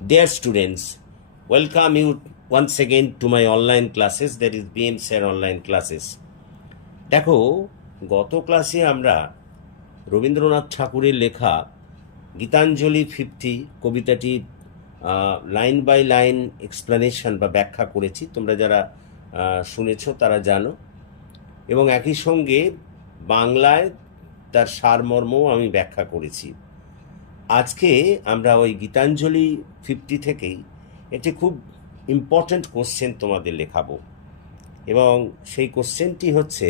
Dear students, welcome you once again to my online classes, that is BM Sir online classes. দেখো, গত ক্লাসে আমরা রবীন্দ্রনাথ ঠাকুরের লেখা গীতাঞ্জলি 50 কবিতাটি লাইন বাই লাইন এক্সপ্লেনেশন বা ব্যাখ্যা করেছি। তোমরা যারা শুনেছো তারা জানো, এবং একই সঙ্গে বাংলায় তার সারমর্মও আমি ব্যাখ্যা করেছি। আজকে আমরা ওই গীতাঞ্জলি 50 থেকেই একটি খুব ইম্পর্ট্যান্ট কোশ্চেন তোমাদের লেখাবো, এবং সেই কোশ্চেনটি হচ্ছে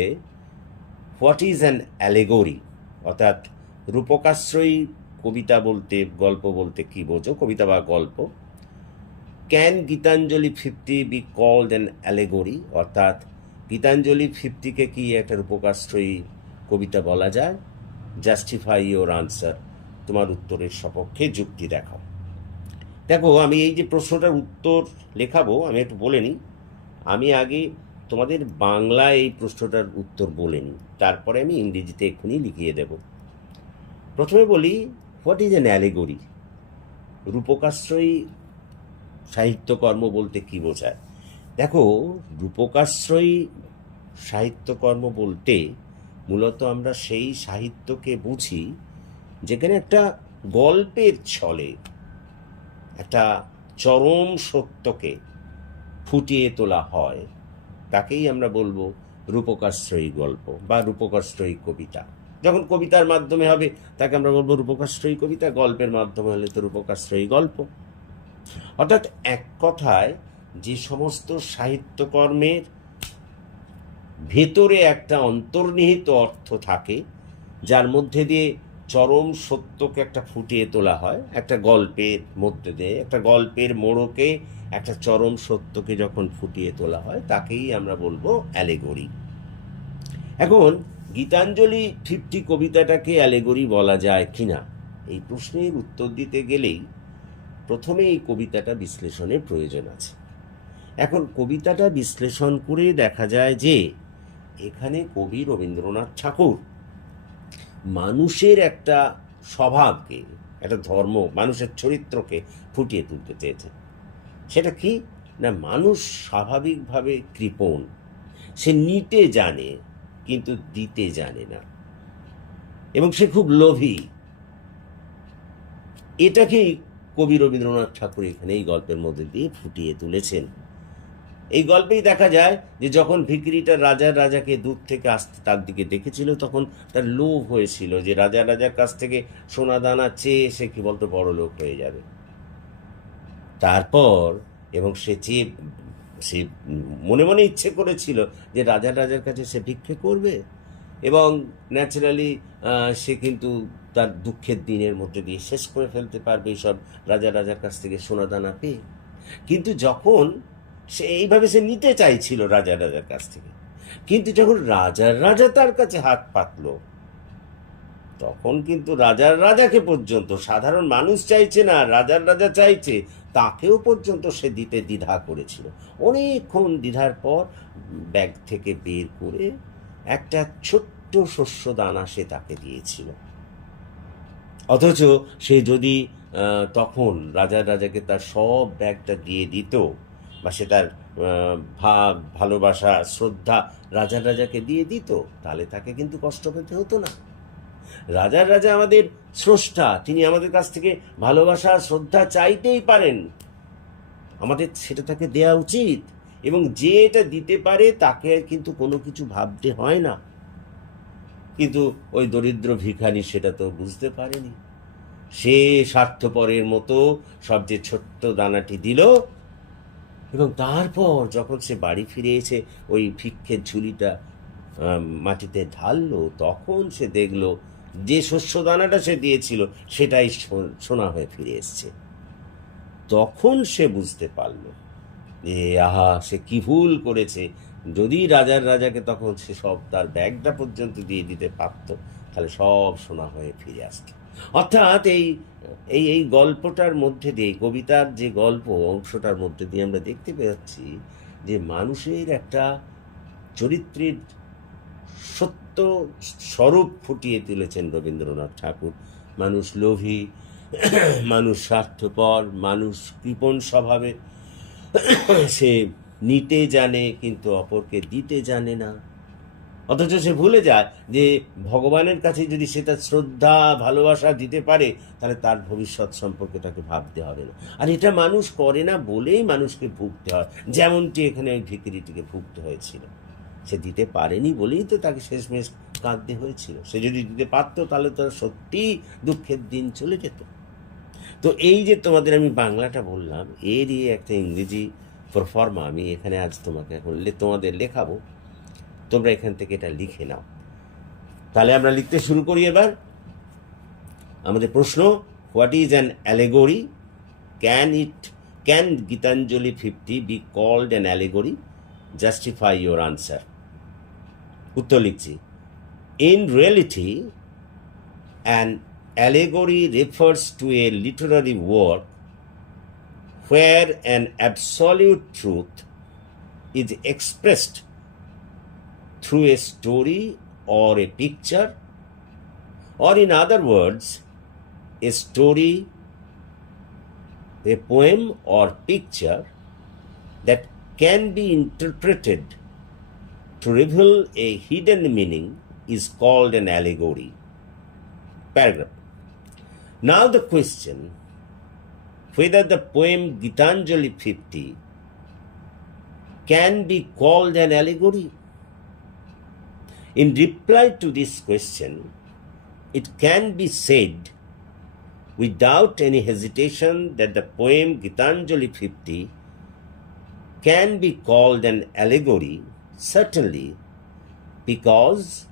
হোয়াট ইজ অ্যান অ্যালেগরি, অর্থাৎ রূপকাশ্রয়ী কবিতা বলতে, গল্প বলতে কী বোঝো, কবিতা বা গল্প। Can Gitanjali 50 be called an allegory, অর্থাৎ গীতাঞ্জলি 50কে কি একটা রূপকাশ্রয়ী কবিতা বলা যায়? জাস্টিফাই ইওর আনসার, তোমার উত্তরের সপক্ষে যুক্তি দেখাও। দেখো, আমি এই যে প্রশ্নটার উত্তর লেখাবো, আমি একটু বলে নিই। আমি আগে তোমাদের বাংলায় এই প্রশ্নটার উত্তর বলে নিই, তারপরে আমি ইংরেজিতে এক্ষুনি লিখিয়ে দেব। প্রথমে বলি, হোয়াট ইজ অ্যান অ্যালেগরি? রূপকাশ্রয়ী সাহিত্যকর্ম বলতে কী বোঝায়? দেখো, রূপকাশ্রয়ী সাহিত্যকর্ম বলতে মূলত আমরা সেই সাহিত্যকে বুঝি যেখানে একটা গল্পের ছলে একটা চরম সত্যকে ফুটিয়ে তোলা হয়, তাকেই আমরা বলবো রূপকাশ্রয়ী গল্প বা রূপকাশ্রয়ী কবিতা। যখন কবিতার মাধ্যমে হবে তাকে আমরা বলবো রূপকাশ্রয়ী কবিতা, গল্পের মাধ্যমে হলে তো রূপকাশ্রয়ী গল্প। অর্থাৎ এক কথায়, যে সমস্ত সাহিত্যকর্মের ভেতরে একটা অন্তর্নিহিত অর্থ থাকে, যার মধ্যে দিয়ে চরম সত্যকে একটা ফুটিয়ে তোলা হয়, একটা গল্পের মধ্যে দিয়ে একটা গল্পের মোড়কে একটা চরম সত্যকে যখন ফুটিয়ে তোলা হয়, তাকেই আমরা বলবো অ্যালেগরি। এখন গীতাঞ্জলি 50 কবিতাটাকে অ্যালেগরি বলা যায় কিনা, এই প্রশ্নের উত্তর দিতে গেলেই প্রথমে এই কবিতাটা বিশ্লেষণের প্রয়োজন আছে। এখন কবিতাটা বিশ্লেষণ করে দেখা যায় যে এখানে কবি রবীন্দ্রনাথ ঠাকুর মানুষের একটা স্বভাবকে, একটা ধর্ম, মানুষের চরিত্রকে ফুটিয়ে তুলতে চেয়েছেন। সেটা কি না, মানুষ স্বাভাবিকভাবে কৃপণ, সে নিতে জানে কিন্তু দিতে জানে না, এবং সে খুব লোভী। এটাকেই কবি রবীন্দ্রনাথ ঠাকুর এখানে এই গল্পের মধ্যে দিয়ে ফুটিয়ে তুলেছেন। এই গল্পেই দেখা যায় যে যখন ভিখিরিটা রাজাকে দূর থেকে আসতে তার দিকে দেখেছিল, তখন তার লোভ হয়েছিল যে রাজার কাছ থেকে সোনা দানা চেয়ে সে কি বলতো বড় লোক হয়ে যাবে। তারপর এবং সে মনে মনে ইচ্ছে করেছিল যে রাজার কাছে সে ভিক্ষে করবে, এবং ন্যাচারালি সে কিন্তু তার দুঃখের দিনের মধ্যে দিয়ে শেষ করে ফেলতে পারবে এইসব রাজার কাছ থেকে সোনা দানা পেয়ে। কিন্তু যখন সে এইভাবে সে নিতে চাইছিল রাজার কাছ থেকে, কিন্তু যখন রাজা তার কাছে হাত পাতল, তখন কিন্তু রাজাকে পর্যন্ত, সাধারণ মানুষ চাইছে না, রাজা চাইছে, তাকেও পর্যন্ত সে দিতে দ্বিধা করেছিল। অনেকক্ষণ দ্বিধার পর ব্যাগ থেকে বের করে একটা ছোট্ট শস্য দানা সে তাকে দিয়েছিল। অথচ সে যদি তখন রাজাকে তার সব ব্যাগটা দিয়ে দিত, বা সে তার ভালোবাসা, শ্রদ্ধা রাজাকে দিয়ে দিত, তাহলে তাকে কিন্তু কষ্ট পেতে হতো না। রাজা আমাদের স্রষ্টা, তিনি আমাদের কাছ থেকে ভালোবাসা, শ্রদ্ধা চাইতেই পারেন, আমাদের সেটা তাকে দেওয়া উচিত। এবং যে এটা দিতে পারে তাকে কিন্তু কোনো কিছু ভাবতে হয় না। কিন্তু ওই দরিদ্র ভিখারি সেটা তো বুঝতে পারেনি। সে স্বার্থপরের মতো সবচেয়ে ছোট্ট দানাটি দিল, এবং তারপর যখন সে বাড়ি ফিরে এসে ওই ভিক্ষের ঝুলিটা মাটিতে ঢাললো, তখন সে দেখলো যে শস্য দানাটা সে দিয়েছিল সেটাই সোনা হয়ে ফিরে এসছে। তখন সে বুঝতে পারল যে আহা, সে কি ভুল করেছে। যদি রাজাকে তখন সে সব তার ব্যাগটা পর্যন্ত দিয়ে দিতে পারত, তাহলে সব সোনা হয়ে ফিরে আসত। অর্থাৎ এই গল্পটার মধ্যে দিয়ে, কবিতার যে গল্প অংশটার মধ্যে দিয়ে আমরা দেখতে পাচ্ছি যে মানুষের একটা চরিত্রের সত্য স্বরূপ ফুটিয়ে তুলেছেন রবীন্দ্রনাথ ঠাকুর। মানুষ লোভী, মানুষ স্বার্থপর, মানুষ কৃপণ স্বভাবের, সে নিতে জানে কিন্তু অপরকে দিতে জানে না। অথচ সে ভুলে যায় যে ভগবানের কাছে যদি সে তার শ্রদ্ধা ভালোবাসা দিতে পারে, তাহলে তার ভবিষ্যৎ সম্পর্কে তাকে ভাবতে হবে না। আর এটা মানুষ করে না বলেই মানুষকে ভুগতে হয়, যেমনটি এখানে ওই ভিখিরিটিকে ভুগতে হয়েছিল। সে দিতে পারেনি বলেই তো তাকে শেষমেশ কাঁদতে হয়েছিল। সে যদি দিতে পারতো তাহলে তো সত্যিই দুঃখের দিন চলে যেত। তো এই যে তোমাদের আমি বাংলাটা বললাম, এরই একটা ইংরেজি প্রফর্মা আমি এখানে আজ তোমাকে এখন তোমাদের লেখাবো। তোমরা এখান থেকে এটা লিখে নাও। তাহলে আমরা লিখতে শুরু করি এবার। আমাদের প্রশ্ন, what is an allegory? Can Gitanjali 50 be called an allegory? Justify your answer. উত্তর লিখছি, in reality an allegory refers to a literary work where an absolute truth is expressed through a story or a picture, or in other words, a story, a poem or picture that can be interpreted to reveal a hidden meaning is called an allegory. Paragraph. Now the question, whether the poem Gitanjali 50 can be called an allegory? In reply to this question, it can be said without any hesitation that the poem Gitanjali 50 can be called an allegory, certainly, because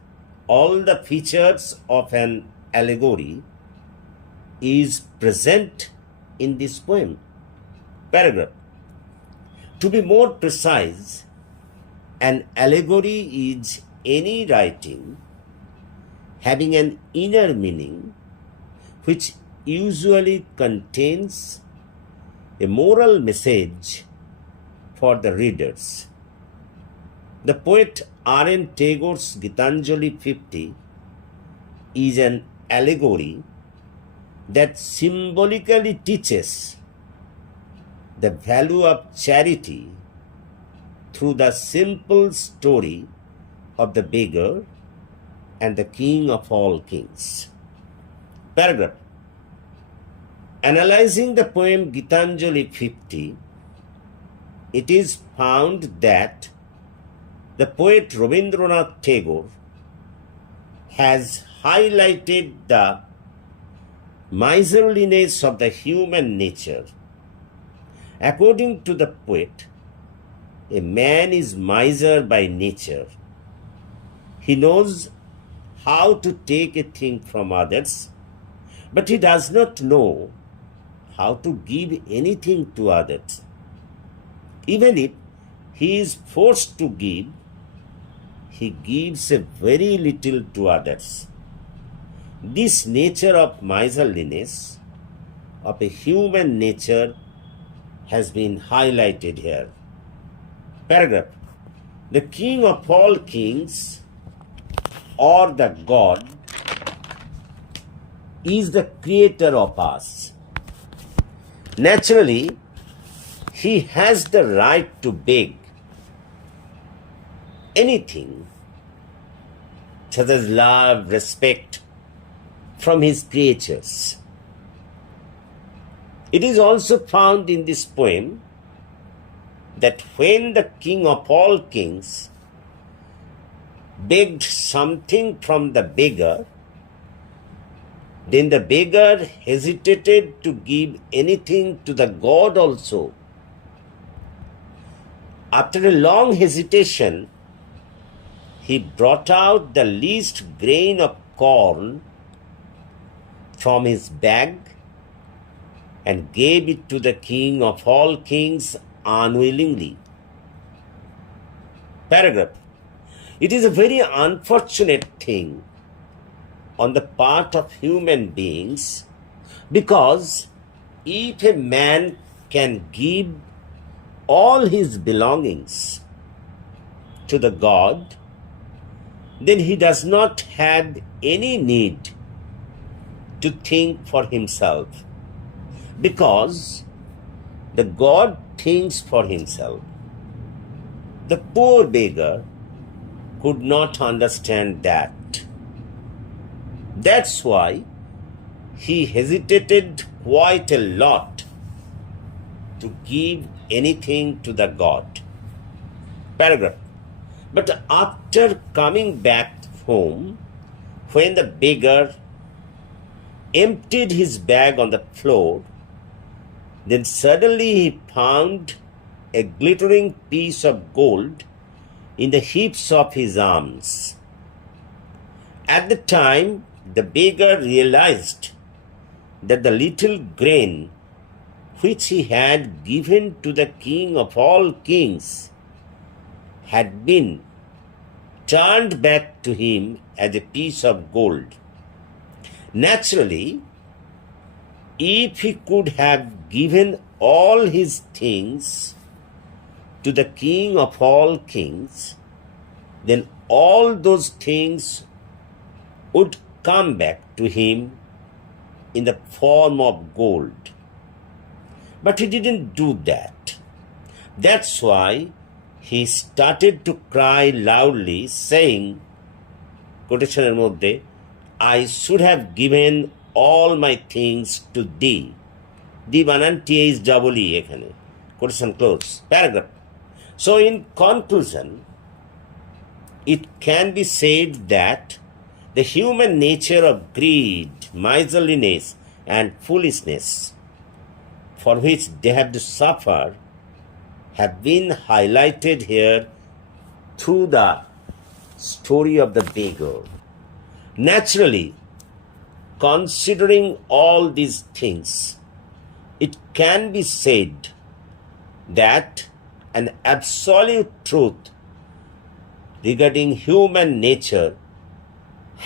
all the features of an allegory is present in this poem. Paragraph. To be more precise, an allegory is any writing having an inner meaning which usually contains a moral message for the readers. The poet R.N. Tagore's Gitanjali 50 is an allegory that symbolically teaches the value of charity through the simple story of the beggar and the king of all kings. Paragraph. Analyzing the poem Gitanjali 50, it is found that the poet Rabindranath Tagore has highlighted the miserliness of the human nature. According to the poet, a man is miser by nature. He knows how to take a thing from others, but he does not know how to give anything to others. Even if he is forced to give, he gives a very little to others. This nature of miserliness, of a human nature, has been highlighted here. Paragraph. The king of all kings, or the God, is the creator of us. Naturally, he has the right to beg anything, such as love, respect, from his creatures. It is also found in this poem that when the king of all kings begged something from the beggar, then the beggar hesitated to give anything to the god also. After a long hesitation, he brought out the least grain of corn from his bag and gave it to the king of all kings unwillingly. Paragraph. It is a very unfortunate thing on the part of human beings, because if a man can give all his belongings to the God, then he does not have any need to think for himself. because the God thinks for himself. The poor beggar could not understand that. That's why he hesitated quite a lot to give anything to the God. Paragraph. But after coming back home, when the beggar emptied his bag on the floor, then suddenly he found a glittering piece of gold in the heaps of his arms. At the time, the beggar realized that the little grain which he had given to the King of all kings had been turned back to him as a piece of gold. Naturally, if he could have given all his things to the King of all kings, then all those things would come back to him in the form of gold. But he didn't do that. That's why he started to cry loudly, saying, quotation mode, I should have given all my things to thee. Thee banan THEE ekhane. Quotation close. Paragraph. So in conclusion, it can be said that the human nature of greed, miserliness, and foolishness for which they have to suffer have been highlighted here through the story of the beggar. Naturally, considering all these things, it can be said that an absolute truth regarding human nature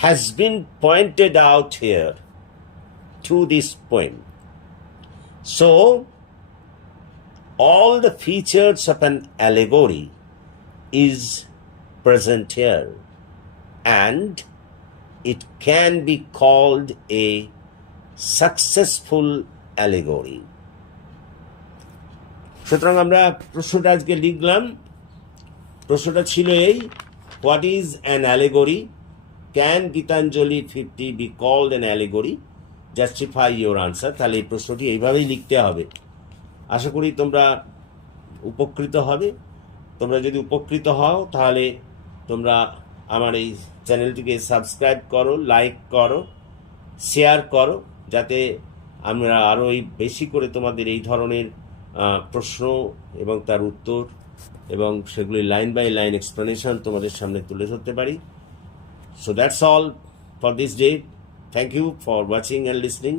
has been pointed out here through this poem. So, all the features of an allegory is present here, and it can be called a successful allegory. সুতরাং আমরা প্রশ্নটা আজকে লিখলাম। প্রশ্নটা ছিল এই, what is an allegory? Can Gitanjali 50 be called an allegory? Justify your answer. তাহলে এই প্রশ্নটি এইভাবেই লিখতে হবে। আশা করি তোমরা উপকৃত হবে। তোমরা যদি উপকৃত হও তাহলে তোমরা আমার এই চ্যানেলটিকে সাবস্ক্রাইব করো, লাইক করো, শেয়ার করো, যাতে আমরা আরও বেশি করে তোমাদের এই ধরনের প্রশ্ন এবং তার উত্তর এবং সেগুলি লাইন বাই লাইন এক্সপ্লেনেশন তোমাদের সামনে তুলে ধরতে পারি। So that's all for this day. Thank you for watching and listening.